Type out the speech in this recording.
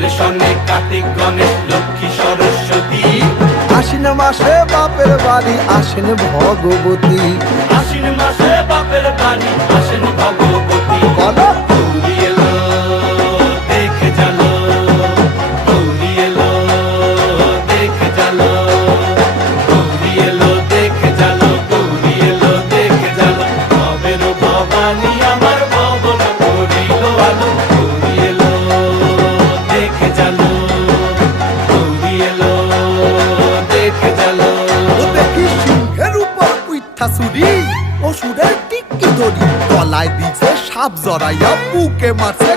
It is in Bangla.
মায়ের সঙ্গে কার্তিক গণেশ লক্ষ্মী সরস্বতী। আশ্বিন মাসে বাপের বাড়ি আসেন ভগবতী। আশ্বিন মাসে বাপের বাড়ি আসেন ভগবতী। বলো গৌরী এলো দেখে জালো, গৌরী এলো দেখে জালো, গৌরী এলো দেখে জালো, গৌরী এলো দেখে জালো। ভবের ভবানী আমার ভবন করিল আলো, গৌরী এলো দেখে জালো, গৌরী এলো দেখে জালো। ও দেখি সিংহের উপর উইঠা চুরি, অসুরের টিকি ধরি, গলায় দিছে সাপ জড়াইয়া বুকে মারছে